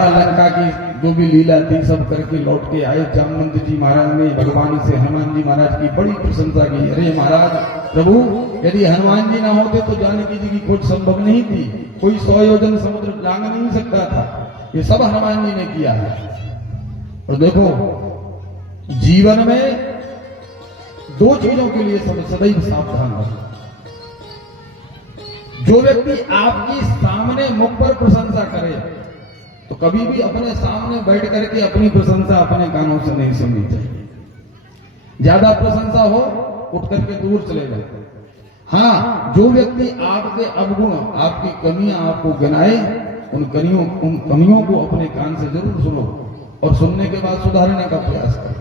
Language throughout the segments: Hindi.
सारा लंका की जो भी लीला थी सब करके लौट के आए। जामवंत जी महाराज ने भगवान से हनुमान जी महाराज की बड़ी प्रशंसा की। अरे महाराज प्रभु, यदि हनुमान जी ना होते तो जानकी जी की खोज संभव नहीं थी, कोई 100 योजन समुद्र लांग नहीं सकता था, ये सब हनुमान जी ने किया है। और देखो जीवन में 2 चीजों के लिए सदैव सावधान रहो। जो व्यक्ति आपकी सामने मुख पर प्रशंसा करे तो कभी भी अपने सामने बैठ करके अपनी प्रशंसा अपने कानों से नहीं सुननी चाहिए। ज्यादा प्रशंसा हो उठ करके दूर चले जाए। हाँ, जो व्यक्ति आपके अवगुण, आपकी कमियां आपको गिनाए, उन कमियों को अपने कान से जरूर सुनो और सुनने के बाद सुधारने का प्रयास करो।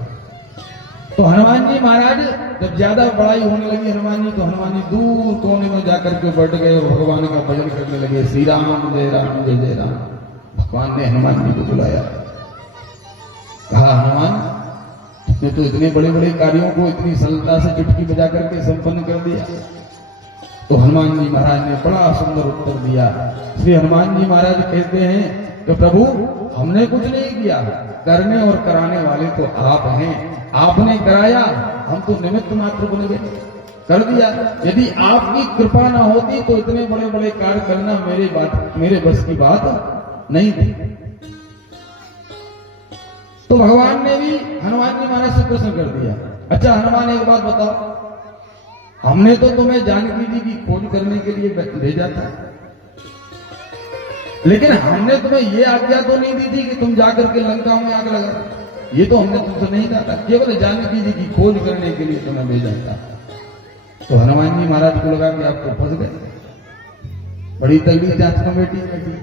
तो हनुमान जी महाराज जब ज्यादा बड़ाई होने लगी हनुमान जी, तो हनुमान जी दूर कोने में जाकर के बैठ गए और भगवान का भजन करने लगे। श्री राम जय राम जय जय राम। भगवान ने हनुमान जी को बुलाया, कहा हनुमान, तुमने तो इतने बड़े बड़े कार्यों को इतनी सरलता से चुटकी बजा करके संपन्न कर दिया। तो हनुमान जी महाराज ने बड़ा सुंदर उत्तर दिया। श्री हनुमान जी महाराज कहते हैं कि प्रभु, हमने कुछ नहीं किया, करने और कराने वाले तो आप हैं। आपने कराया, हम तो निमित्त मात्र बन गए, कर दिया। यदि आपकी कृपा ना होती तो इतने बड़े बड़े कार्य करना मेरे बस की बात नहीं थी। तो भगवान ने भी हनुमान जी महाराज से प्रश्न कर दिया, अच्छा हनुमान एक बात बताओ, हमने तो तुम्हें जानकी जी की खोज करने के लिए भेजा था, लेकिन हमने तुम्हें यह आज्ञा तो नहीं दी थी कि तुम जाकर के लंका में आग लगा। ये तो हमने तुमसे नहीं कहा था, केवल जानकी जी की खोज करने के लिए तुम्हें भेजा था। तो हनुमान जी महाराज को लगा कि आप तो फंस गए, बड़ी तगड़ी जांच कमेटी बैठी।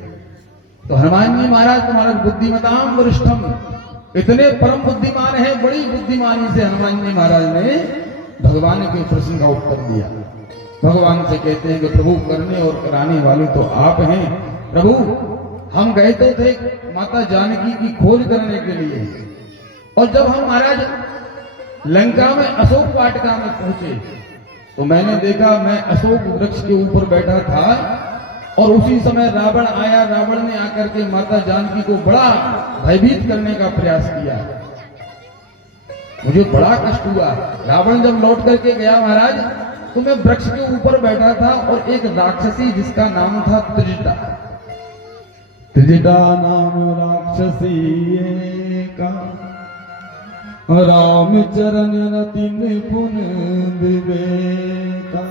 तो हनुमान जी महाराज तुम्हारा बुद्धिमताम वरिष्ठम, इतने परम बुद्धिमान है, बड़ी बुद्धिमानी से हनुमान जी महाराज ने भगवान के प्रश्न का उत्तर दिया। भगवान से कहते हैं कि प्रभु, करने और कराने वाले तो आप हैं। प्रभु, हम गए तो थे माता जानकी की खोज करने के लिए, और जब हम महाराज लंका में अशोक वाटिका में पहुंचे तो मैंने देखा, मैं अशोक वृक्ष के ऊपर बैठा था और उसी समय रावण आया। रावण ने आकर के माता जानकी को बड़ा भयभीत करने का प्रयास किया। मुझे बड़ा कष्ट हुआ। रावण जब लौट करके गया महाराज, तो मैं वृक्ष के ऊपर बैठा था और एक राक्षसी जिसका नाम था त्रिजटा, त्रिजटा नाम राक्षसी का, राम चरण रति निपुण विवेका।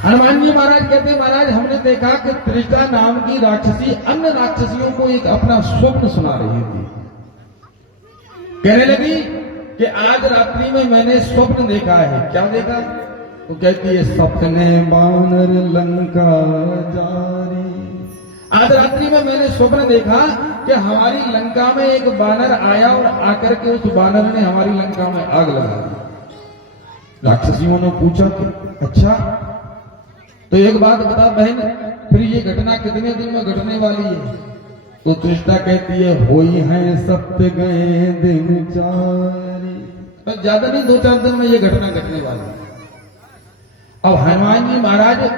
हनुमान जी महाराज कहते, महाराज हमने देखा कि त्रिजटा नाम की राक्षसी अन्य राक्षसियों को एक अपना स्वप्न सुना रही थी। कहने लगी कि आज रात्रि में मैंने स्वप्न देखा है। क्या देखा? तो कहती है, सपने बानर लंका जारी। आज रात्रि में मैंने स्वप्न देखा कि हमारी लंका में एक बानर आया और आकर के उस बानर ने हमारी लंका में आग लगा दी। राक्षसियों ने पूछा कि अच्छा, तो एक बात बता बहन, फिर ये घटना कितने दिन में घटने वाली है? तो त्रिष्टा कहती है, होई है सत्य गए दिन चारी। तो ज्यादा नहीं, 2-4 दिन में ये घटना घटने वाली है। अब हनुमान जी महाराज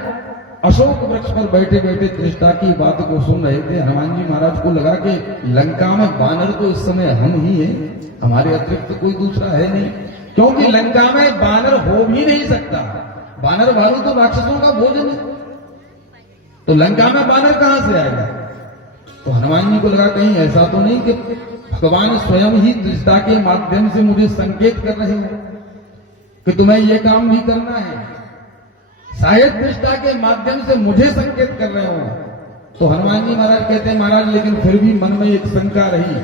अशोक वृक्ष पर बैठे बैठे त्रिष्टा की बात को सुन रहे थे। हनुमान जी महाराज को लगा कि लंका में बानर तो इस समय हम ही हैं, हमारे अतिरिक्त कोई दूसरा है नहीं, क्योंकि लंका में बानर हो भी नहीं सकता। बानर भालू तो राक्षसों का भोजन है, तो लंका में बानर कहां से आएगा? तो हनुमान जी को लगा कहीं ऐसा तो नहीं कि भगवान स्वयं ही त्रिष्टा के माध्यम से मुझे संकेत कर रहे हो कि तुम्हें यह काम भी करना है। शायद त्रिष्टा के माध्यम से मुझे संकेत कर रहे हो। तो हनुमान जी महाराज कहते हैं, महाराज लेकिन फिर भी मन में एक शंका रही।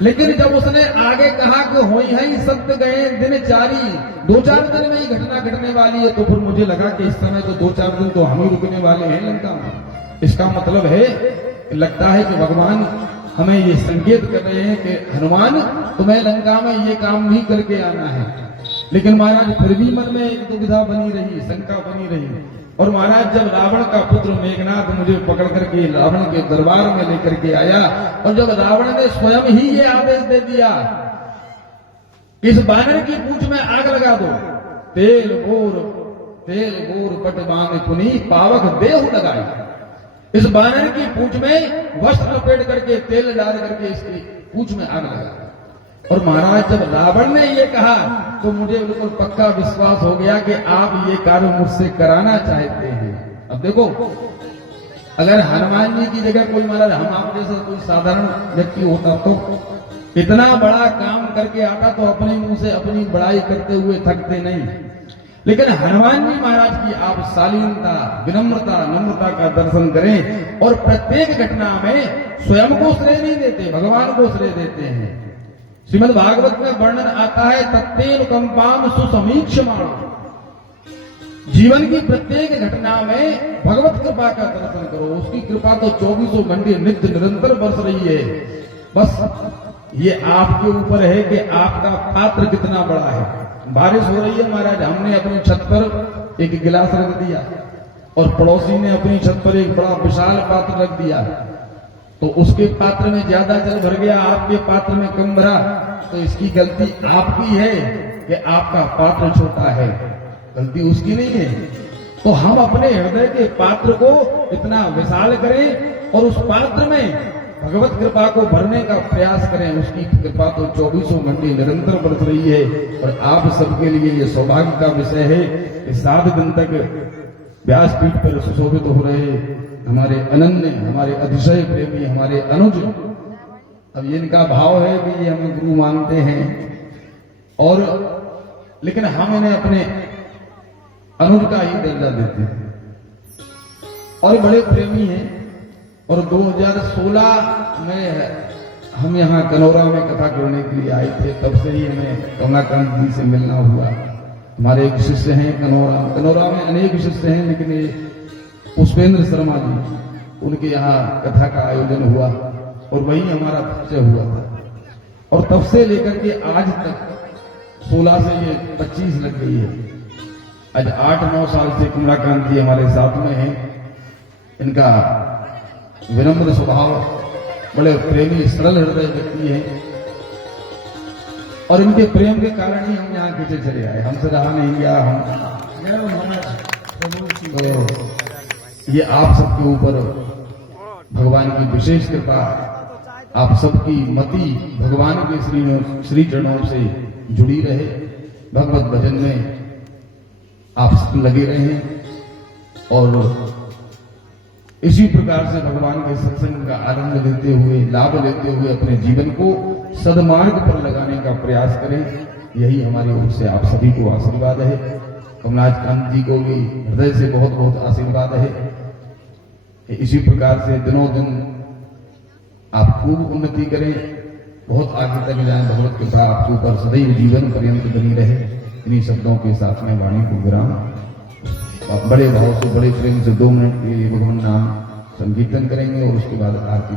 लेकिन जब उसने आगे कहा कि होई है सत्य गए दिन चारी, 2-4 दिन में ही घटना घटने वाली है, तो फिर मुझे लगा कि इस समय तो 2-4 दिन तो हम ही रुकने वाले हैं लंका में। इसका मतलब है, लगता है कि भगवान हमें ये संकेत कर रहे हैं कि हनुमान तुम्हें लंका में ये काम भी करके आना है। लेकिन महाराज फिर भी मन में एक दुविधा बनी रही, शंका बनी रही। और महाराज जब रावण का पुत्र मेघनाथ मुझे पकड़ करके रावण के दरबार में लेकर के आया, और जब रावण ने स्वयं ही ये आदेश दे दिया इस बानर की पूंछ में आग लगा दो, तेल बोर पट बांध पुनी पावक देहु लगाई। इस बानर की पूंछ में वस्त्र लपेट करके तेल डाल करके इसकी पूंछ में आग लगा। और महाराज जब रावण ने ये कहा तो मुझे बिल्कुल पक्का विश्वास हो गया कि आप ये कार्य मुझसे कराना चाहते हैं। अब देखो, अगर हनुमान जी की जगह कोई महाराज हम आप जैसा कोई साधारण व्यक्ति होता तो इतना बड़ा काम करके आता तो अपने मुंह से अपनी बड़ाई करते हुए थकते नहीं। लेकिन हनुमान जी महाराज की आप शालीनता, विनम्रता, नम्रता का दर्शन करें और प्रत्येक घटना में स्वयं को श्रेय नहीं देते, भगवान को श्रेय देते हैं। श्रीमद् भागवत में वर्णन आता है तत्तेन कंपाम सुसमीक्षमाण। जीवन की प्रत्येक घटना में भगवत कृपा का दर्शन करो। उसकी कृपा तो 24 घंटे नित्य निरंतर बरस रही है। बस ये आपके ऊपर है कि आपका पात्र कितना बड़ा है। बारिश हो रही है महाराज, हमने अपनी छत पर एक गिलास रख दिया और पड़ोसी ने अपनी छत पर एक बड़ा विशाल पात्र रख दिया, तो उसके पात्र में ज्यादा जल भर गया, आपके पात्र में कम भरा, तो इसकी गलती आपकी है कि आपका पात्र छोटा है, गलती उसकी नहीं है। तो हम अपने हृदय के पात्र को इतना विशाल करें और उस पात्र में भगवत कृपा को भरने का प्रयास करें। उसकी कृपा तो 24 घंटे निरंतर बरस रही है। और आप सबके लिए ये सौभाग्य का विषय है कि 7 दिन तक व्यासपीठ पर सुशोभित हो रहे हमारे अनन्य, हमारे अतिशय प्रेमी, हमारे अनुज, अब इनका भाव है कि ये हमें गुरु मानते हैं और लेकिन हम इन्हें अपने अनुज का ही दर्जा देते हैं और बड़े प्रेमी हैं। और 2016 में हम यहाँ कनौरा में कथा करने के लिए आए थे, तब से ही हमें कमलाकांत जी से मिलना हुआ। हमारे एक शिष्य हैं कनौरा में अनेक शिष्य हैं, लेकिन ये पुष्पेंद्र शर्मा जी, उनके यहाँ कथा का आयोजन हुआ और वही हमारा परिचय हुआ था। और तब से लेकर के आज तक 16 से ये 25 लग गई है। आज 8-9 साल से कमलाकांत जी हमारे साथ में हैं। इनका विनम्र स्वभाव, बड़े प्रेमी सरल हृदय व्यक्ति हैं और इनके प्रेम के कारण ही हम यहाँ खींचे चले आए। हमसे रहा नहीं गया। तो ये आप सबके ऊपर भगवान की विशेष कृपा, आप सबकी मति भगवान के श्री चरणों से जुड़ी रहे। भगवत भजन में आप सब लगे रहें और इसी प्रकार से भगवान के सत्संग का आनंद लेते हुए, लाभ लेते हुए अपने जीवन को सदमार्ग पर लगाने का प्रयास करें। यही हमारी ओर से आप सभी को आशीर्वाद है। कमलाकांत जी को भी हृदय से बहुत बहुत आशीर्वाद है। इसी प्रकार से दिनों दिन आप खूब उन्नति करें, बहुत आगे तक जाएं। भगवत कृपा आपके ऊपर सदैव जीवन पर्यंत बनी रहे। इन्हीं शब्दों के साथ में वाणी को विराम। आप बड़े भाव से, बड़े प्रेम से 2 मिनट के लिए भगवान नाम संकीर्तन करेंगे और उसके बाद आरती।